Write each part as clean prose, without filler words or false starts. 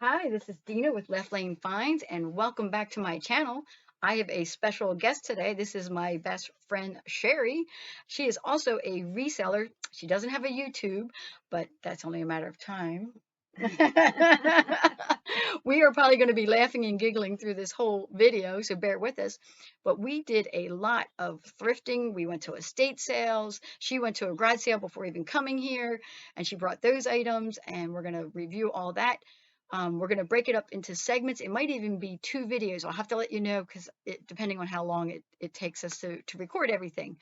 Hi, this is Dena with Left Lane Finds, and welcome back to my channel. I have a special guest today. This is my best friend, Sherry. She is also a reseller. She doesn't have a YouTube, but that's only a matter of time. We are probably going to be laughing and giggling through this whole video, so bear with us. But we did a lot of thrifting. We went to estate sales. She went to a garage sale before even coming here, and she brought those items, and we're going to review all that. We're going to break it up into segments. It might even be 2 videos. I'll have to let you know because depending on how long it takes us to record everything.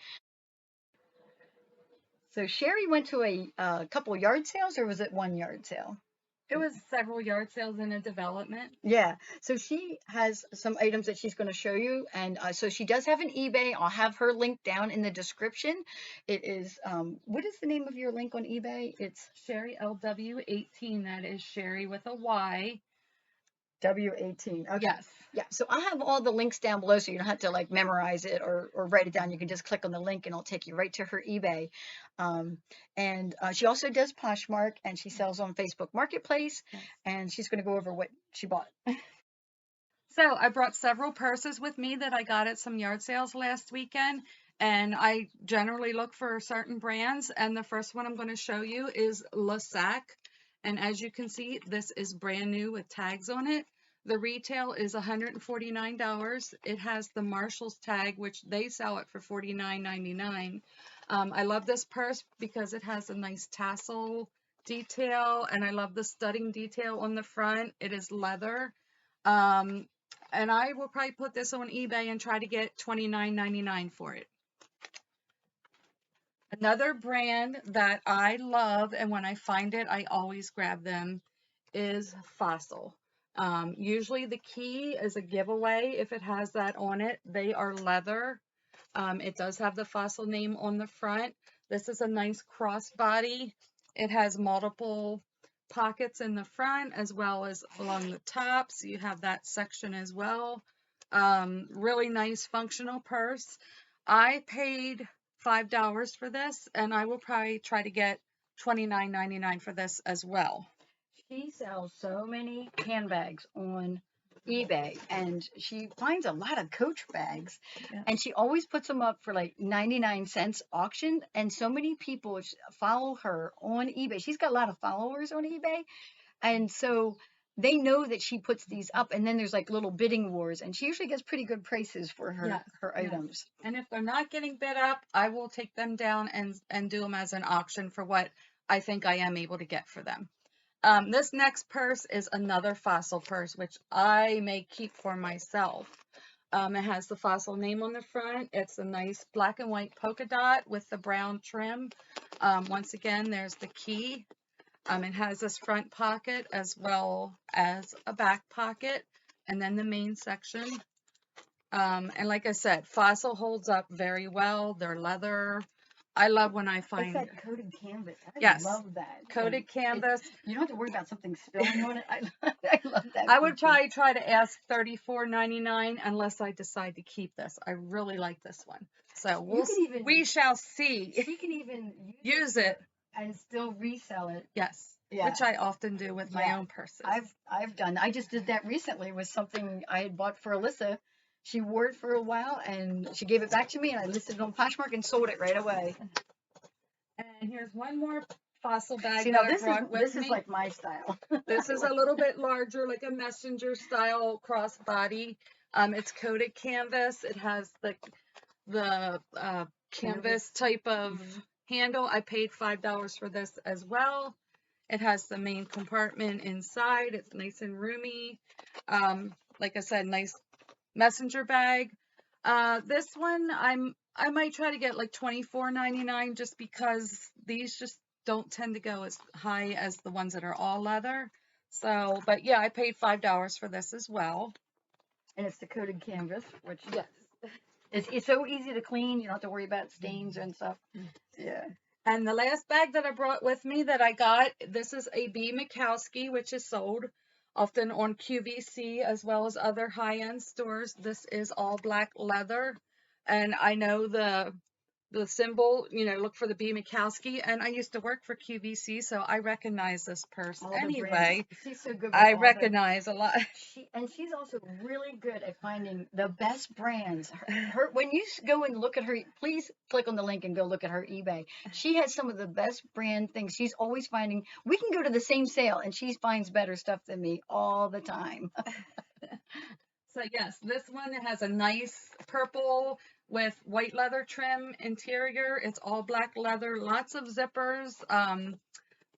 So Sherry went to a couple yard sales, or was it one yard sale? It was several yard sales in a development. Yeah. So she has some items that she's going to show you. And so she does have an eBay. I'll have her link down in the description. It is, what is the name of your link on eBay? It's Sherry LW18. That is Sherry with a Y. W18. Okay. Yes. Yeah. So I have all the links down below so you don't have to like memorize it or write it down. You can just click on the link and it'll take you right to her eBay. Um, and she also does Poshmark and she sells on Facebook Marketplace. Yes. And she's going to go over what she bought. So I brought several purses with me that I got at some yard sales last weekend. And I generally look for certain brands. And the first one I'm going to show you is Lasac. And as you can see, this is brand new with tags on it. The retail is $149. It has the Marshall's tag, which they sell it for $49.99. I love this purse because it has a nice tassel detail, and I love the studding detail on the front. It is leather. Um, and I will probably put this on eBay and try to get $29.99 for it. Another brand that I love, and when I find it, I always grab them, is Fossil. Usually the key is a giveaway if it has that on it. They are leather. It does have the Fossil name on the front. This is a nice crossbody. It has multiple pockets in the front as well as along the top. So you have that section as well. Really nice functional purse. I paid $5 for this, and I will probably try to get $29.99 for this as well. She sells so many handbags on eBay and she finds a lot of Coach bags Yeah. and she always puts them up for like 99 cents auction. And so many people follow her on eBay. She's got a lot of followers on eBay. And so they know that she puts these up and then there's like little bidding wars and she usually gets pretty good prices for Yes, her yes. items. And if they're not getting bid up, I will take them down and do them as an auction for what I think I am able to get for them. This next purse is another Fossil purse, which I may keep for myself. It has the Fossil name on the front. It's a nice black and white polka dot with the brown trim. Once again, there's the key. It has this front pocket as well as a back pocket, and then the main section. And like I said, Fossil holds up very well. They're leather. I love when I It's find that coated canvas. I yes, love that. coated canvas. You don't have to worry about something spilling on it. I love that I would feature. probably try to ask $34.99 unless I decide to keep this. I really like this one. So we shall see. She can even Use it. and still resell it. Yes. Yeah. Which I often do with my own purses. I've done. I just did that recently with something I had bought for Alyssa. She wore it for a while and she gave it back to me and I listed it on Poshmark and sold it right away. And here's one more Fossil bag See, that now I brought with me. This is like my style. This is a little bit larger, like a messenger style crossbody. It's coated canvas. It has the canvas type of handle. I paid $5 for this as well. It has the main compartment inside. It's nice and roomy. Like I said, nice messenger bag. This one I might try to get like $24.99 just because these just don't tend to go as high as the ones that are all leather. So, but yeah, I paid $5 for this as well. And it's the coated canvas, which yes, it's so easy to clean. You don't have to worry about stains and stuff. Yeah. And the last bag that I brought with me that I got, this is a B. Mikowski, which is sold often on QVC as well as other high-end stores. This is all black leather. And I know the the symbol, you know, look for the B. Mikowski. And I used to work for QVC, so I recognize this purse All the brands. anyway. She's so good with I all the. recognize a lot. She's also really good at finding the best brands. Her when you go and look at her, please click on the link and go look at her eBay. She has some of the best brand things. She's always finding. We can go to the same sale and she finds better stuff than me all the time. So yes, this one has a nice purple with white leather trim interior. It's all black leather, lots of zippers,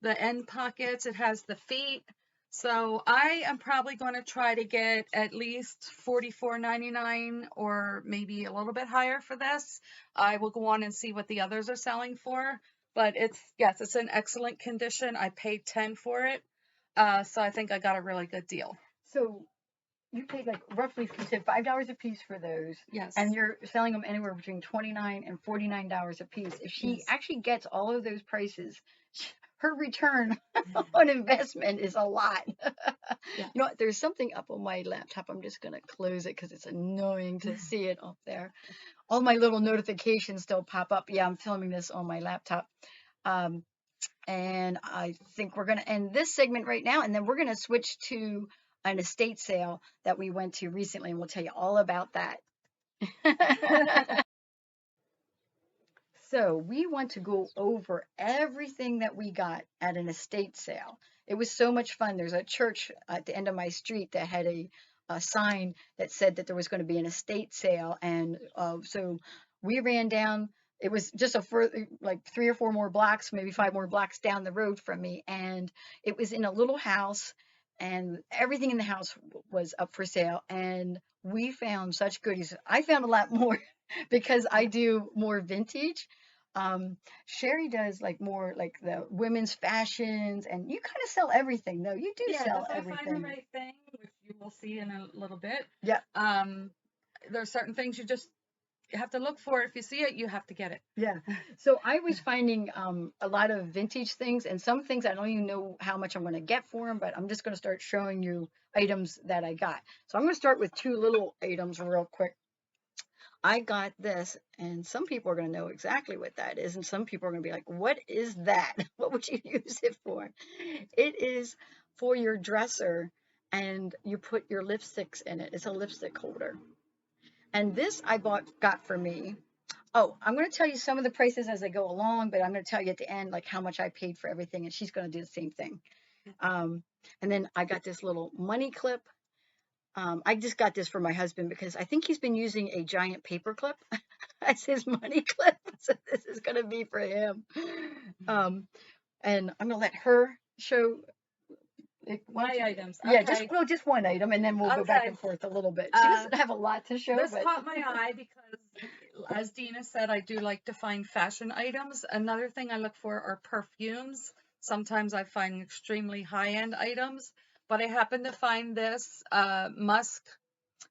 the end pockets. It has the feet. So I am probably going to try to get at least $44.99 or maybe a little bit higher for this. I will go on and see what the others are selling for. But yes, it's in excellent condition. I paid $10 for it. So I think I got a really good deal. So you paid like roughly, you said $5 a piece for those. Yes. And you're selling them anywhere between $29 and $49 a piece. If she Yes. actually gets all of those prices, her return on investment is a lot. Yeah. You know what? There's something up on my laptop. I'm just going to close it because it's annoying to see it up there. All my little notifications still pop up. Yeah, I'm filming this on my laptop. And I think we're going to end this segment right now, and then we're going to switch to an estate sale that we went to recently, and we'll tell you all about that. So we want to go over everything that we got at an estate sale. It was so much fun. There's a church at the end of my street that had a sign that said that there was going to be an estate sale, and so we ran down. It was just a further, like 3 or 4 more blocks, maybe 5 more blocks down the road from me, and it was in a little house, and everything in the house was up for sale, and we found such goodies. I found a lot more because I do more vintage. Sherry does like more like the women's fashions, and you kind of sell everything though. You do sell if I find the everything. right thing, which you will see in a little bit. Yeah. There's certain things you just have to look for. If you see it, you have to get it. Yeah. So I was finding a lot of vintage things, and some things I don't even know how much I'm going to get for them, but I'm just going to start showing you items that I got. So I'm going to start with 2 little items real quick. I got this, and some people are going to know exactly what that is, and some people are going to be like, what is that? What would you use it for? It is for your dresser, and you put your lipsticks in it. It's a lipstick holder. And this I got for me. Oh, I'm going to tell you some of the prices as I go along, but I'm going to tell you at the end like how much I paid for everything, and she's going to do the same thing. And then I got this little money clip. I just got this for my husband because I think he's been using a giant paper clip as his money clip. So this is going to be for him. And I'm going to let her show my items. Yeah, Okay. just one item, and then we'll go back and forth a little bit. She doesn't have a lot to show. This caught my eye because, as Dena said, I do like to find fashion items. Another thing I look for are perfumes. Sometimes I find extremely high-end items, but I happen to find this Musk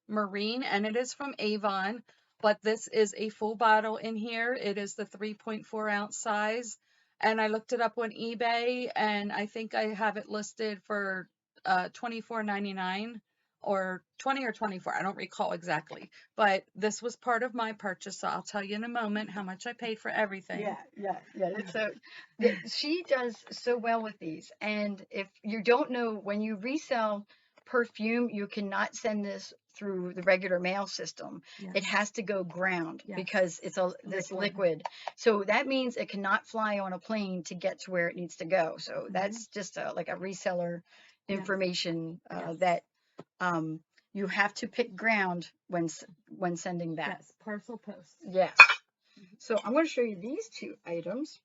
Marine, and it is from Avon, but this is a full bottle in here. It is the 3.4 ounce size, and I looked it up on eBay, and I think I have it listed for $24.99 or 20 or 24. I don't recall exactly, but this was part of my purchase, so I'll tell you in a moment how much I paid for everything. Yeah. So she does so well with these, and if you don't know, when you resell perfume, you cannot send this through the regular mail system. Yes. It has to go ground Yes. because it's this liquid. So that means it cannot fly on a plane to get to where it needs to go. So that's just like a reseller information that you have to pick ground when sending that. Yes, parcel post. Yes. So I'm going to show you these 2 items.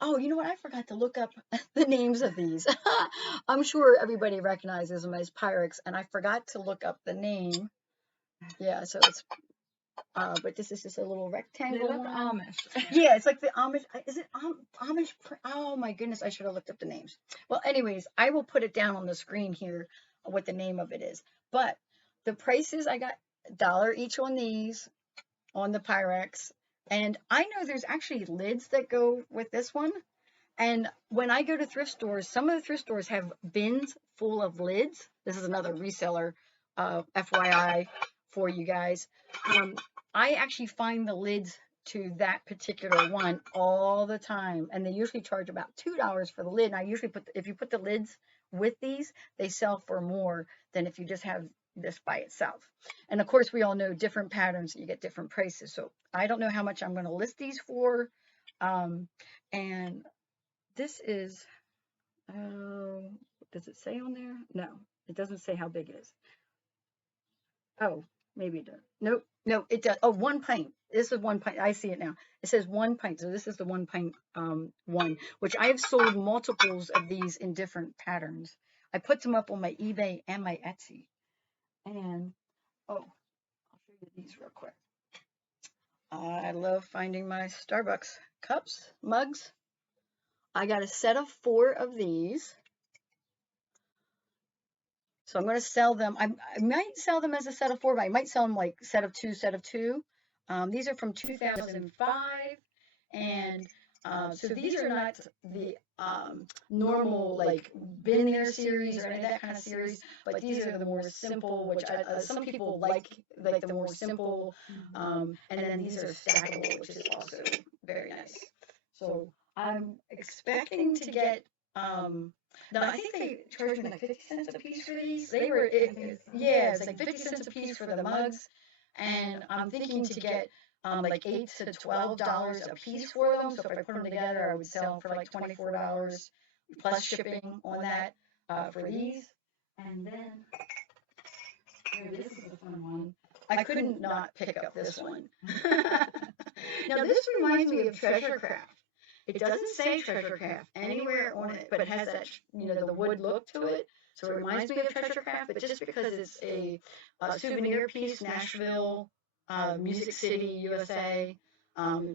Oh, you know what? I forgot to look up the names of these. I'm sure everybody recognizes them as Pyrex, and I forgot to look up the name. Yeah, so it's, but this is just a little rectangle. They look Amish. Yeah, it's like the Amish. Is it Amish? Oh my goodness, I should have looked up the names. Well, anyways, I will put it down on the screen here what the name of it is. But the prices, I got $1 each on these, on the Pyrex. And I know there's actually lids that go with this one. And when I go to thrift stores, some of the thrift stores have bins full of lids. This is another reseller, FYI for you guys. I actually find the lids to that particular one all the time, and they usually charge about $2 for the lid. And I usually if you put the lids with these, they sell for more than if you just have this by itself. And of course, we all know different patterns, you get different prices. So I don't know how much I'm going to list these for. And this is, does it say on there? No, it doesn't say how big it is. Oh, maybe it does. Nope, no, it does. Oh, 1 pint. This is 1 pint. I see it now. It says 1 pint. So this is the 1 pint one, which I have sold multiples of these in different patterns. I put them up on my eBay and my Etsy. And oh, I'll show you these real quick. I love finding my Starbucks cups, mugs. I got a set of 4 of these. So I'm going to sell them. I might sell them as a set of 4, but I might sell them like set of 2, set of 2. These are from 2005. And so these are not the normal like been there series or any of that kind of series, but these are the more simple, which some people like the more simple. And then these are stackable, which is also very nice. So I'm expecting to get no, I think they charged me like 50 cents a piece for these. Yeah, it's like 50 cents a piece for the mugs, and I'm thinking to get like $8 to $12 a piece for them. So if I put them together, I would sell them for like $24 plus shipping on that for these. And then here, this is a fun one. I couldn't not pick up this one. Now this reminds me of Treasure Craft. It doesn't say Treasure Craft anywhere on it, but it has that, the wood look to it. So it reminds me of Treasure Craft, but just because it's a souvenir piece, Nashville, Music City, USA,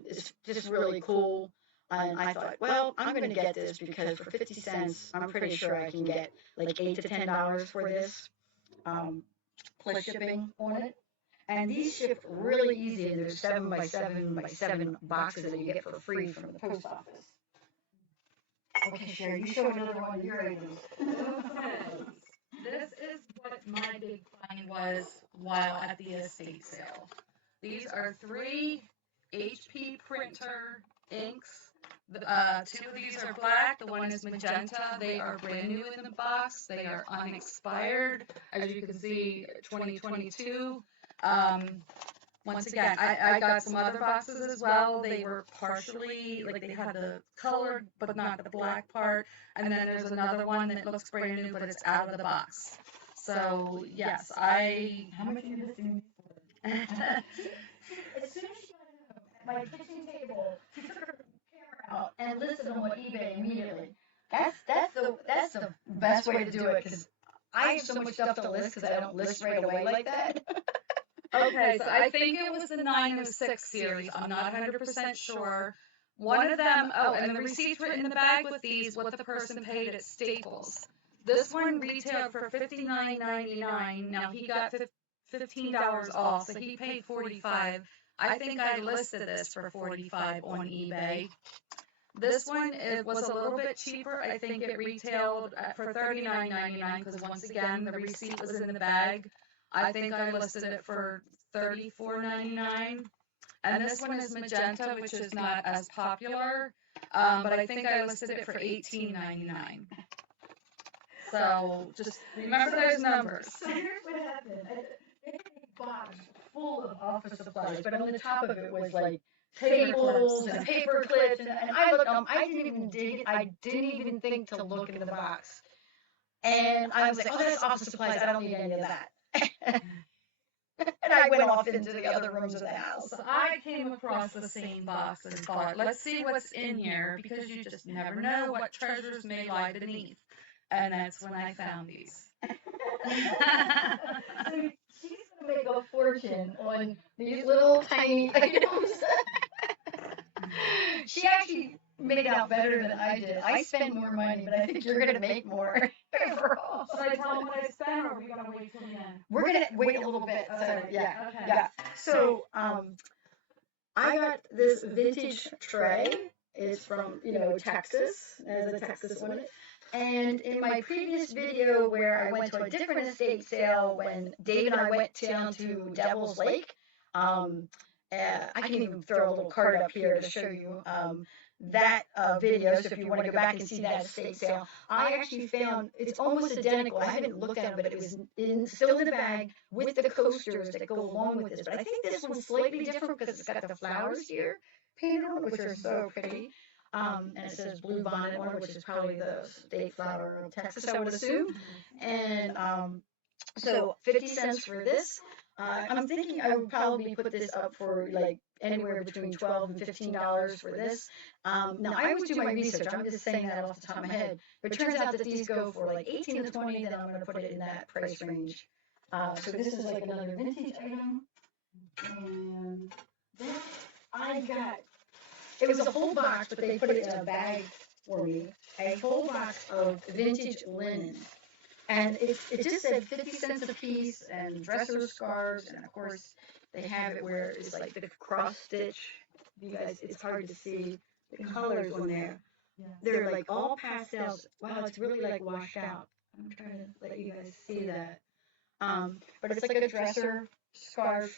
it's just really cool. And I thought, well, I'm going to get this because for 50 cents, I'm pretty sure I can get like $8 to $10 for this, plus shipping on it. And these ship really easy. There's 7 by 7 by 7 boxes that you get for free from the post office. Okay, Sherry, you show another one of your items. This is what my big find was while at the estate sale. These are 3 HP printer inks. 2 of these are black. The one is magenta. They are brand new in the box. They are unexpired. As you can see, 2022. Once again, I got some other boxes as well. They were partially, like they had the colored, but not the black part. And then there's another one that looks brand new, but it's out of the box. So, yes, How much are you listing for? As soon as she got home at my kitchen table, she took her camera out and listed them on eBay immediately. That's the best way to do it, because I have so much stuff to list because I don't list right away like that. Okay, so I think it was the 906 series. I'm not 100% sure. One of them, and the receipts were in the bag with these, what the person paid at Staples. This one retailed for $59.99. Now he got $15 off, so he paid $45. I think I listed this for $45 on eBay. This one, it was a little bit cheaper. I think it retailed for $39.99 because once again, the receipt was in the bag. I think I listed it for $34.99. And this one is magenta, which is not as popular, but I think I listed it for $18.99. So just remember those numbers. So here's what happened. They had a box full of office supplies, but on the top of it was like tables and paper clips, and I looked. I didn't even dig it. I didn't even think to look in the box. And I was like, oh, that's office supplies. I don't need any of that. And I went off into the other rooms of the house. So I came across the same box and thought, let's see what's in here, because you just never know what treasures may lie beneath. And that's when I found these. So she's going to make a fortune on these little tiny items. She actually made it out better than I did. I spend more money, but I think you're going to make more overall. Should I tell them what I spent, or are we going to wait till the end? We're going to wait a little bit. So, yeah. Okay. Yeah. So, I got this vintage tray. It's from, Texas. It has a Texas on it. And in my previous video where I went to a different estate sale when Dave and I went down to Devil's Lake, I can even throw a little card up here to show you that video. So if you want to go back and see that estate sale, I actually found it's almost identical. I haven't looked at it, but it was still in the bag with the coasters that go along with this. But I think this one's slightly different because it's got the flowers here painted on it, which are so pretty. And it says blue bonnet on it, which is probably the state flower of Texas, I would assume. And so 50 cents for this. I'm thinking I would probably put this up for like anywhere between $12 and $15 for this. Now I always do my research. I'm just saying that off the top of my head. But it turns out that these go for like 18 to 20, then I'm going to put it in that price range. So this is like another vintage item. And then I got, it was a whole box, but they put it in a bag for me. A whole box of vintage linen. And it just said 50 cents a piece and dresser scarves. And of course, they have it where it's like the cross stitch. You guys, it's hard to see the colors on there. They're like all pastels. Wow, it's really like washed out. I'm trying to let you guys see that. But it's like a dresser scarf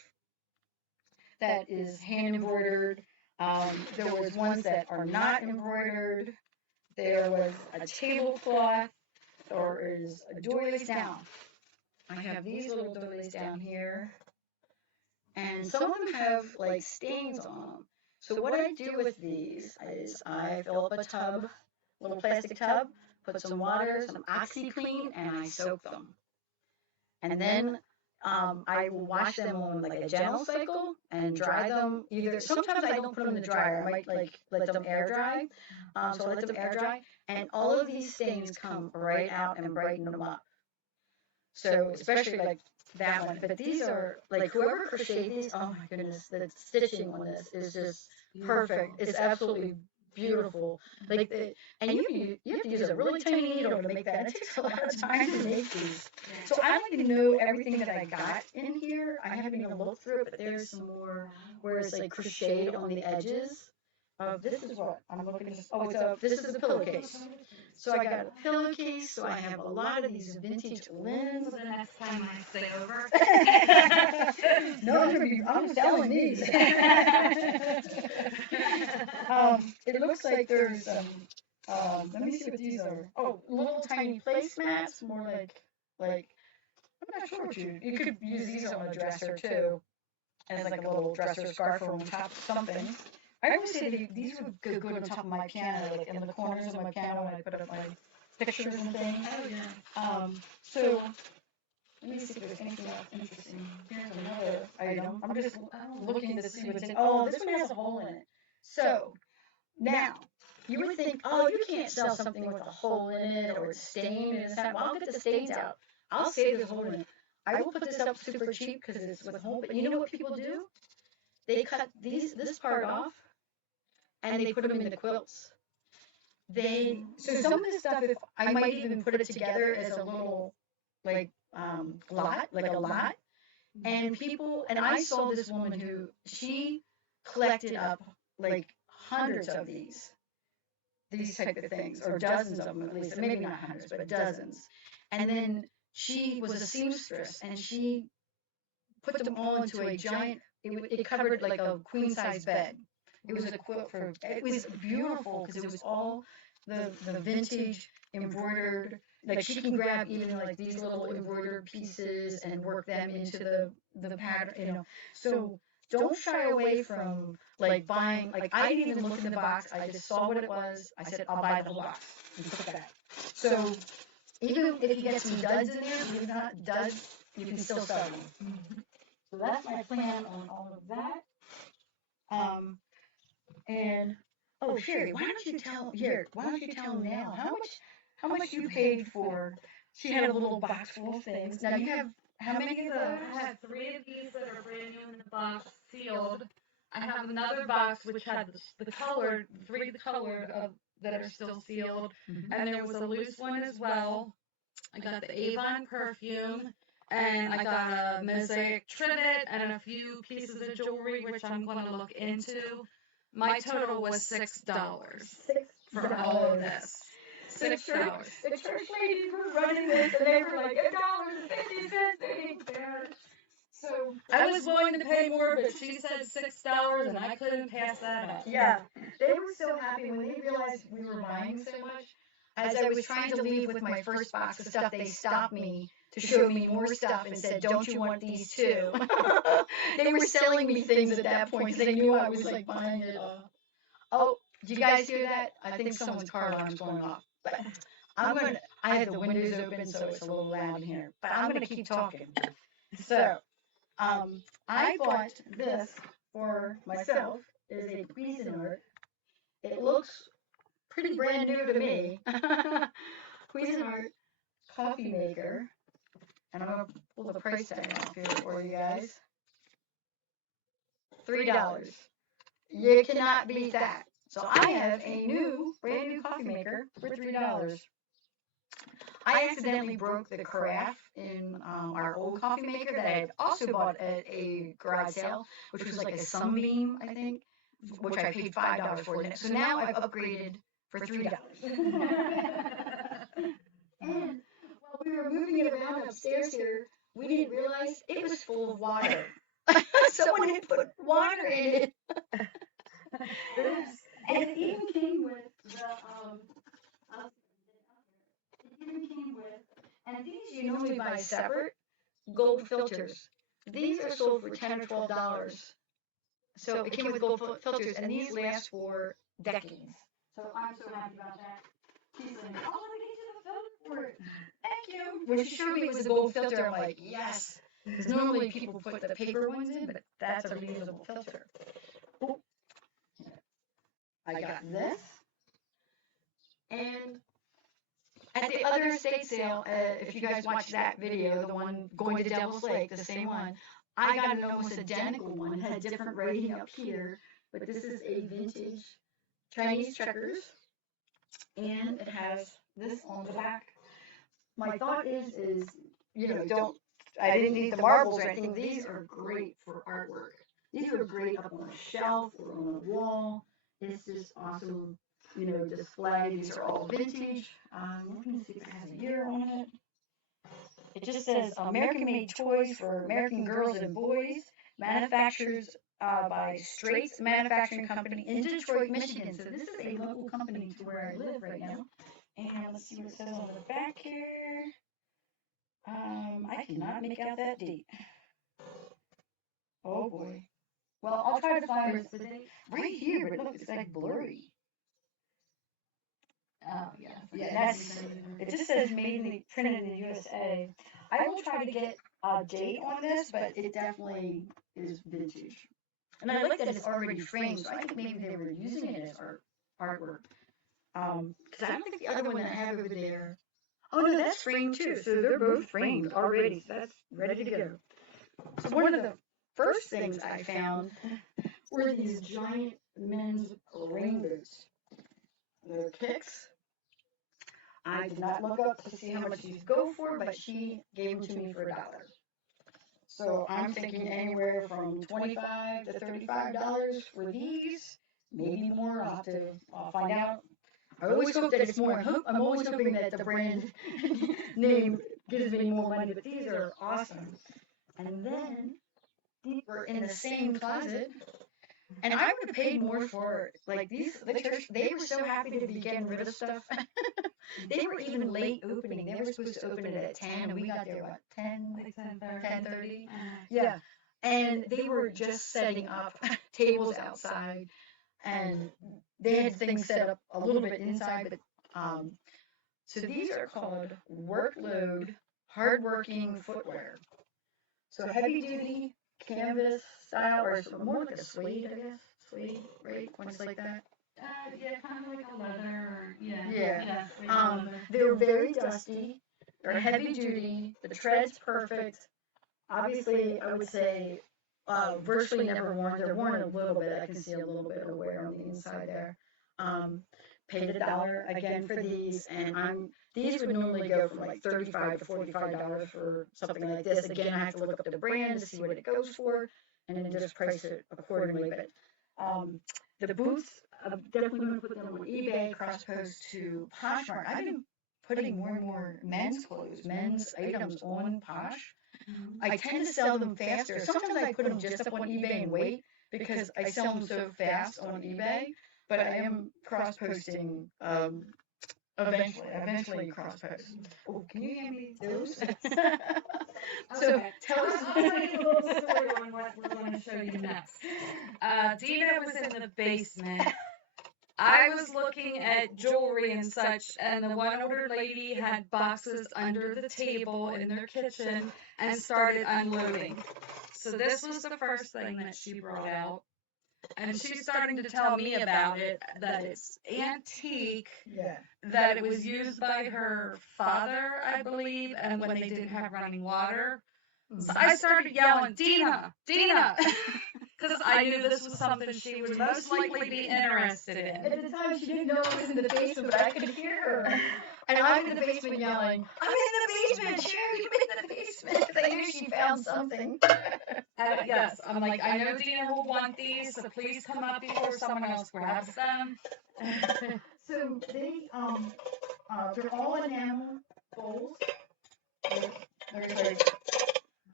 that is hand embroidered. There was ones that are not embroidered. There was a tablecloth. There is doilies down. I have these little doilies down here. And some of them have like stains on them. So what I do with these is I fill up a tub, little plastic tub, put some water, some OxyClean, and I soak them. And then I will wash them on like a gentle cycle and dry them. Either sometimes I don't put them in the dryer. I might like let them air dry. So I let them air dry, and all of these stains come right out and brighten them up. So especially like that one. But these are like whoever crocheted these. Oh my goodness, the stitching on this is just perfect. It's absolutely beautiful. Like and you have to use a really tiny needle to make that. It takes a lot of time to make these. So I like to know everything that I got in here. I haven't even looked through it, but there's some more where it's like crocheted on the edges. This is what I'm looking at. Oh, this is a pillowcase. So I got a pillowcase. So I have a lot of these vintage linens. The next time I stay over. No, I'm selling these. It looks like there's let me see what these are. Oh, little tiny placemats, more like I'm not sure what you could use these on a dresser too, as like a little dresser scarf or on top of something. I always say these would go good on top of my piano, like in the corners of my piano when I put up my pictures and things. Oh yeah. So let me see if there's anything else interesting. Here's another item. I'm just looking to see what's in. Oh, this one has a hole in it. So now you would think, oh, you can't sell something with a hole in it or it's stained and it's not. Well, I'll get the stains out. I'll say there's a hole in it. I will put this up super cheap because it's with a hole. But you know what people do? They cut this part off and they put them in the quilts. So some of this stuff, if I might even put it together as a little like lot. And I saw this woman who she collected up like hundreds of these type of things, or dozens of them at least, maybe not hundreds, but dozens. And then she was a seamstress, and she put them all into a giant. It covered like a queen size bed. It was a quilt for. It was beautiful because it was all the vintage embroidered. Like she can grab even like these little embroidered pieces and work them into the pattern. So don't shy away from like buying. Like I didn't even look in the box. I just saw what it was. I said I'll buy the whole box and put that. So even if you get some duds in there, even not duds, you can still sell them. So that's my plan on all of that. And oh, Sherry, why don't you tell now how much you paid for? She had a little box full of things. Now you have how many of those? I have 3 of these that are brand new in the box, sealed. I have another box which had the colored, 3 colored that are still sealed, and there was a loose one as well. I got the Avon perfume, and I got a mosaic trivet and a few pieces of jewelry, which I'm going to look into. My total was $6 for all of this. $6. The church ladies were running this, and they were like $1.50 there. So I was willing to pay more, but she said $6, and I couldn't pass that up. yeah, they were so happy when they realized we were buying so much. As I was trying to leave with my first box of stuff, they stopped me to show me more stuff and said, "Don't you want these too?" They were selling me things at that point because they knew I was like buying it all. Oh, do you guys hear that? I think someone's car alarm's going off. But I have the windows open, so it's a little loud in here. But I'm gonna keep talking. So, I bought this for myself. It is a Cuisinart. It looks pretty brand new to me. Cuisinart coffee maker. And I'm gonna pull the price tag off here for you guys. $3. You cannot beat that. So I have a new, brand new coffee maker for $3. I accidentally broke the carafe in our old coffee maker that I had also bought at a garage sale, which was like a Sunbeam, I think, which I paid $5 for. So now I've upgraded for $3. And while we were moving it around upstairs here, we didn't realize it was full of water. Someone had put water in it. And it even came with and these you normally buy separate, gold filters. These are sold for $10 or $12. So it came with gold filters, and these last for decades. So I'm so happy about that. She's like, "Oh, let me get you the filter for it." Thank you. When she showed me it was a gold filter, I'm like, yes. Because normally people put the paper ones in, but that's a reusable filter. Ooh. I got this. And at the other estate sale, if you guys watched that video, the one going to Devil's Lake, the same one, I got an almost identical one. It had different writing up here, but this is a vintage Chinese checkers, and it has this on the back. My thought is, don't, I didn't need the marbles or anything. These are great for artwork. These are great up on a shelf or on a wall. It's just awesome, display. These are all vintage. Let me see if it has a year on it. It just says American-made toys for American girls and boys, manufacturers by Straits Manufacturing Company in Detroit, Michigan. So this is a local company to where I live right now. And let's see what it says on the back here. I cannot make out that date. Oh boy. Well, I'll try to find the date right here, but look, it's like blurry. Oh yeah, that's. It just says printed in the USA. I will try to get a date on this, but it definitely is vintage. And I like that it's already framed, so I think maybe they were using it as artwork. Because I don't think the other one that I have over there. Oh no, that's framed too. So they're both framed already. So that's ready to go. So one of the first things I found were these giant men's rain boots. They're kicks. I did not look up to see how much these go for, but she gave them to me for $1. So I'm thinking anywhere from $25 to $35 for these, maybe more. I'll find out. I always hope that it's more. I'm always hoping that the brand name gives me more money, but these are awesome. And then these were in the same closet. And I would have paid more for like the church. They were so happy to be getting rid of stuff. They were even late opening. They were supposed to open it at 10, and we got there what 10:30. Yeah, and they were just setting up tables outside, and they had things set up a little bit inside. But so these are called workload hardworking footwear. So heavy duty canvas style, or more like a suede, I guess. Suede, right? Ones like that. Yeah, kind of like a leather. Yeah. They're very dusty. They're heavy duty. The tread's perfect. Obviously, I would say virtually never worn. They're worn a little bit. I can see a little bit of wear on the inside there. Paid $1 again for these, and these would normally go from like $35 to $45 for something like this. Again, I have to look up the brand to see what it goes for, and then just price it accordingly. But the boots, I'm definitely going to put them on eBay, cross post to Poshmark. I've been putting more and more men's clothes, men's items on Posh. I tend to sell them faster. Sometimes I put them just up on eBay and wait because I sell them so fast on eBay. But I am cross posting eventually cross post. Oh, can you hand me those? So Okay. tell us. I'll tell you a little story on what we're going to show you next. Dena was in the basement. I was looking at jewelry and such, and the one older lady had boxes under the table in their kitchen and started unloading. So this was the first thing that she brought out. And she's starting to tell me about it, that it's antique, Yeah. that it was used by her father, I believe, and when they didn't have running water. So I started yelling, Dena, Dena, because I knew this was something she would most likely be interested in. At the time, she didn't know it was in the basement, but I could hear her. And I'm in the basement yelling, I'm in the basement, Sherry, I'm in the basement. Because I knew she found something. Yes, I'm like, I know Dena will want these, so please come up before someone else grabs them. So they're all enamel bowls. There's like,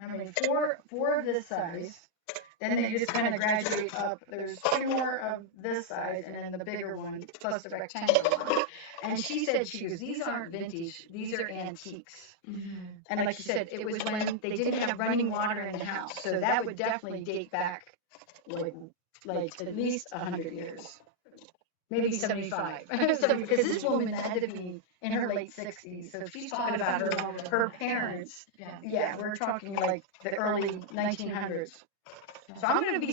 how many? Four of this size. Then they just kind of graduate up. There's two more of this size, and then the bigger one, plus the rectangular one. And she said, she goes, these aren't vintage, these are antiques. Mm-hmm. And like you said, it was when they didn't have running water in the house. So that would definitely date back like at least 100 years. Maybe 75. So, because this woman had to be in her late 60s. So she's talking about her parents. Yeah, we're talking like the early 1900s. So I'm going to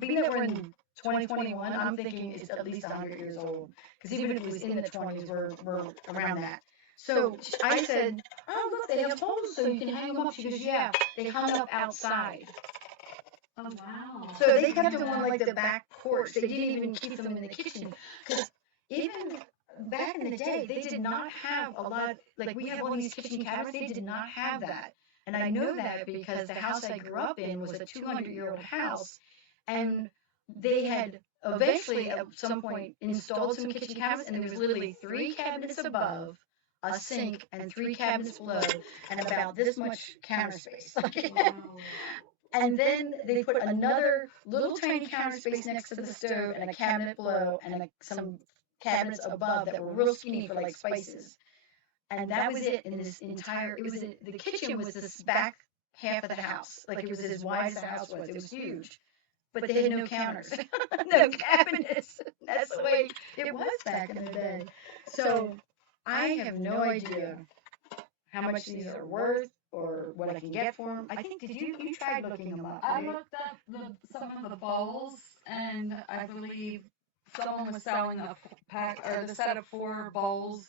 being that we're in 2021, I'm thinking it's at least 100 years old. Because even if it was in the 20s, we're around that. So I said, oh, look, they have holes so you can hang them up. She goes, yeah, they hung up outside. Oh, wow. So they kept them on like the back porch. They didn't even keep them in the kitchen. Because even back in the day, they did not have a lot, like we have all these kitchen cabinets, they did not have that. And I know that because the house I grew up in was a 200-year-old house. And they had eventually at some point installed some kitchen cabinets, and there was literally 3 cabinets above, a sink, and 3 cabinets below, and about this much counter space. Wow. And then they put another little tiny counter space next to the stove and a cabinet below and some cabinets above that were real skinny for like spices. And that was it in this entire, the kitchen was this back half of the house. Like it was as wide as the house was. It was huge. But they had no counters, no cabinets. That's the way it was back in the day. So I have no idea how much these are worth or what I can get for them. I think, you tried looking them up, I right? looked up some of the bowls, and I believe someone was selling a pack or the set of 4 bowls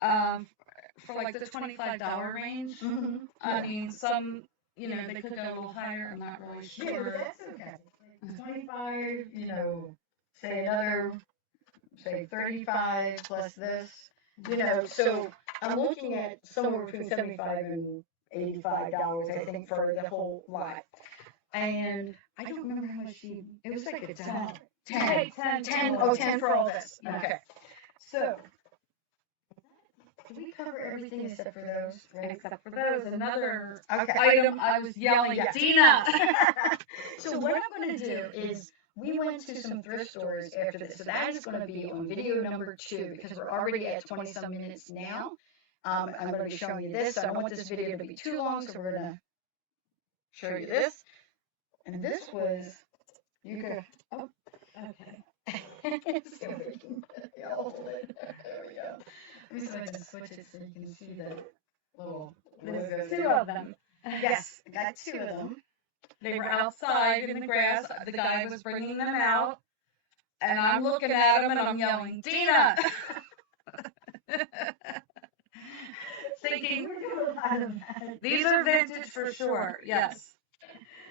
for like the $25 range. Mm-hmm. I mean, some, they could go a little higher. I'm not really Yeah, but sure. that's okay. Like 25, say another, say 35 plus this, so I'm looking at somewhere between 75 and $85, I think, for the whole lot. And I don't remember how much it was like a 10. 10 for all this. Yes. Okay. So, did we cover everything except for those? Right? Except for those, another Okay. item I was yelling, Dena! So what I'm going to do is we went to some thrift stores after this. So that is going to be on video number 2 because we're already at 20-some minutes now. I'm going to be showing you this. So I don't want this video to be too long, so we're going to show you this. And this was, you could, oh, Okay. so we can hold it. There we go. Let me see if I can switch it so you can see the little logo. There's 2 of them. Yes, I got 2 of them. They were outside in the grass. The guy was bringing them out, and I'm looking at them and I'm yelling, Dena! Thinking, these are vintage for sure. Yes.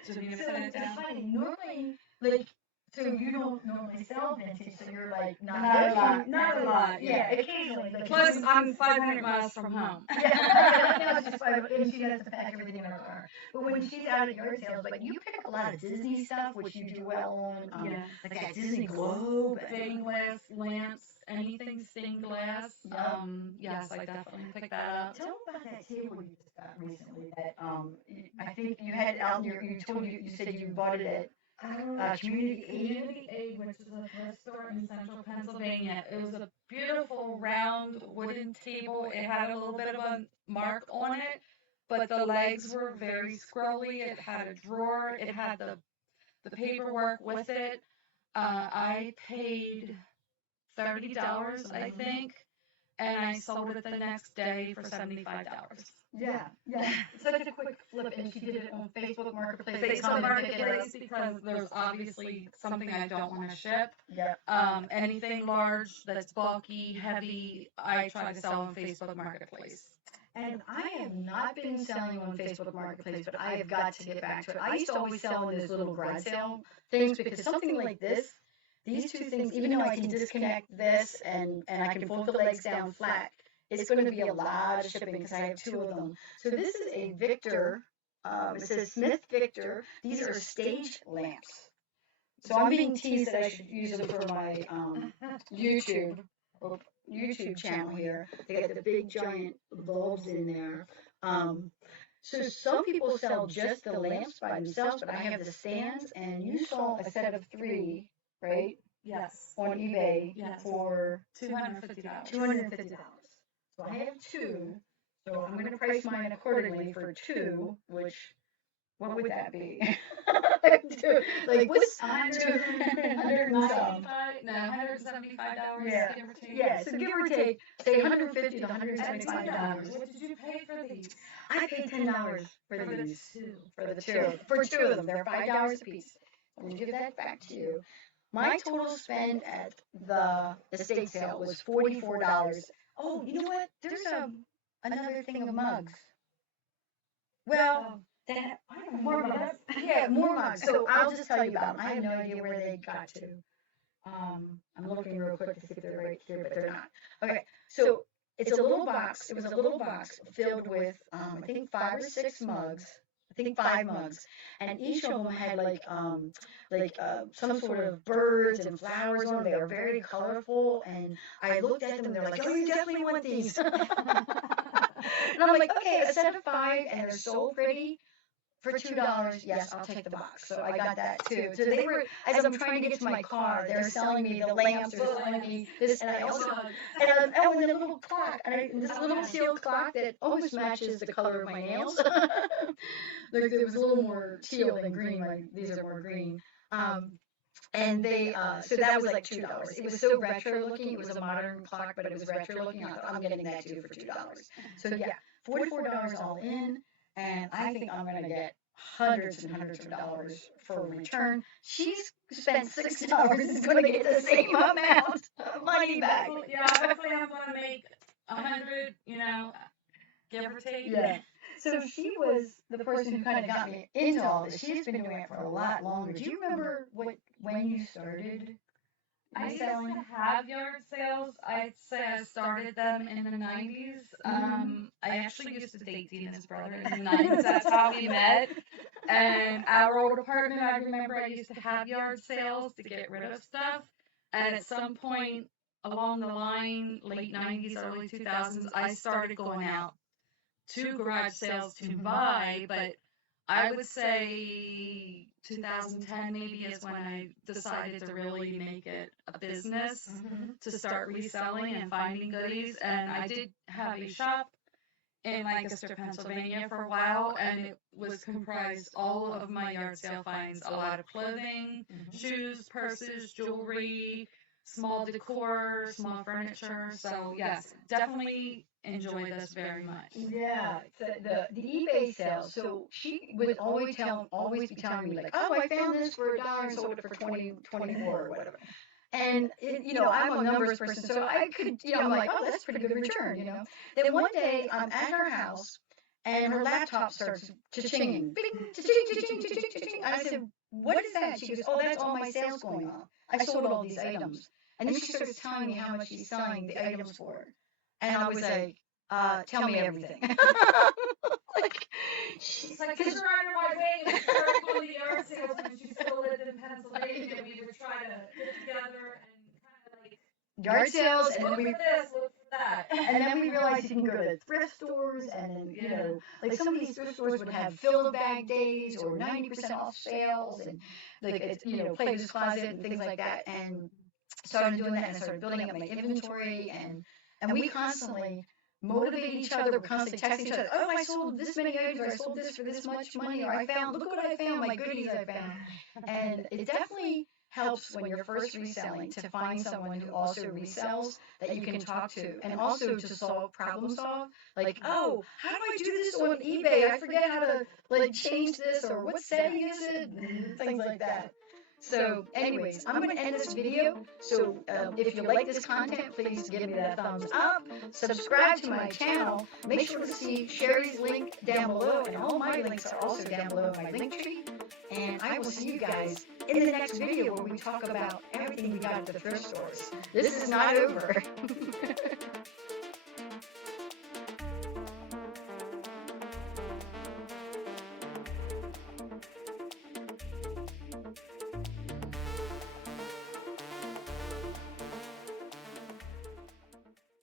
So you So put it it's down. funny. Normally, like, so you don't normally sell vintage, so you're like Not a lot. Not a lot. Yeah, occasionally. Like, Plus, I'm 500 miles from home. Yeah, right now it's just and she has to pack everything in her car. But when she's out at yard sales, like you pick a lot of Disney stuff, which you do well on. Yeah. Like that Disney globe. Stained glass lamps, anything stained glass. Yeah. Yes, I definitely pick that up. Tell me about that table you just recently that I think you had it out in your, you said you bought it at Community Community Aid, which is a thrift store in central Pennsylvania. It was a beautiful round wooden table. It had a little bit of a mark on it, but the legs were very scrolly. It had a drawer. It had the paperwork with it. I paid $30, I think, and I sold it the next day for $75. Yeah, yeah. Such a quick flip, and she did it on Facebook Marketplace. They Facebook come and pick it up. Marketplace because there's obviously something I don't want to ship. Yeah. Anything large that's bulky, heavy, I try to sell on Facebook Marketplace. And I have not been selling on Facebook Marketplace, but I have got to get back to it. I used to always sell in those little garage sale things because something like this, these two things, even though I can disconnect this and I can fold the legs down flat, it's going to be a lot of shipping because I have two of them. So this is a Victor. It says Smith Victor. These are stage lamps. So I'm being teased that I should use them for my YouTube YouTube channel here. They got the big giant bulbs in there. So some people sell just the lamps by themselves, but I have the stands, and you saw a set of 3, right? Yes. On eBay for $250. $250. So I have 2. So I'm going to price mine accordingly for 2, which what would that be? Like what's $100 and some? No, $175. Yeah. Give or take. Yeah, so give or take, say $150 to $175. What did you pay for these? I paid $10 for For the these. two. For two of them. They're $5 a piece. I'm gonna give that back to you. My total spend at the estate sale was $44. Oh, you know what? There's another thing of mugs. Well, that I don't know more about that. Yeah, more mugs. So I'll just tell you about them. I have no idea where they got to. I'm looking real quick to see if they're right here, but they're not. Okay, so it's a little box. It was a little box filled with, I think 5 or 6 mugs. I think 5 mugs, and each of them had some sort of birds and flowers on them. They were very colorful, and I looked at them. And they're like, "Oh, you definitely want these." And I'm like, "Okay, a set of 5, and they're so pretty." For $2, yes, I'll take the box. So I got that too. So they were, as I'm trying to get to my car, they're selling me the lamps, they're selling me this, and I also, and a little clock, this little teal clock that almost matches the color of my nails. Like it was a little more teal than green. These are more green. And they, so that was like $2. It was so retro looking. It was a modern clock, but it was retro looking. I thought, I'm getting that too for $2. So yeah, $44 all in. And I think I'm going to get hundreds and hundreds of dollars for a return. She's spent $60. Is going to get the same amount of money back. Yeah, hopefully I'm going to make 100, give or take. Yeah. So she was the person who kind of got me into all this. She's been doing it for a lot longer. Do you remember when you started? I used to have yard sales. I'd say I started them in the 90s. I actually used to date Dena's brother in the 90s. That's how we met. And our old apartment, I remember I used to have yard sales to get rid of stuff. And at some point along the line, late 90s, early 2000s, I started going out to garage sales to buy, but I would say 2010 maybe is when I decided to really make it a business to start reselling and finding goodies. And I did have a shop in Lancaster, Pennsylvania for a while, and it was comprised all of my yard sale finds, a lot of clothing, shoes, purses, jewelry, small decor, small furniture. So yes, definitely enjoy this very much. Yeah, the eBay sales. So she would always be telling me like, "Oh, I found this for $1 and sold it for 24 or whatever." And I'm a numbers person, so I could, I'm like, "Oh, that's a pretty good return." Then one day I'm at her house, and her laptop starts cha-chinging, bing, cha-ching, cha-ching, cha-ching, cha-ching. I said, "What is that?" She goes, "Oh, that's all my sales going on. I sold all these items." And then she starts telling me how much she's selling the items for. And I was like, tell me everything. She's like, because you're on my way, and we started going to the yard sales when she still lived in Pennsylvania. We would try to get together and kind of like yard sales, and look for this, look for that. And then we realized you can go to thrift stores, and then, like some of these thrift stores would have fill the bag days or 90% off sales, and like it's, play this closet and things like that. And started doing that, and I started building up my inventory, and we constantly motivate each other. We're constantly texting each other. Oh, I sold this many items, or I sold this for this much money, or I found, look what I found, my goodies I found. And it definitely helps when you're first reselling to find someone who also resells that you can talk to, and also to problem solve. Like, oh, how do I do this on eBay? I forget how to like change this, or what setting is it, and things like that. So anyways, I'm going to end this video. So if you like this content, please give me that thumbs up. Subscribe to my channel. Make sure to see Sherry's link down below, and all my links are also down below in my link tree. And I will see you guys in the next video where we talk about everything we got at the thrift stores. This is not over.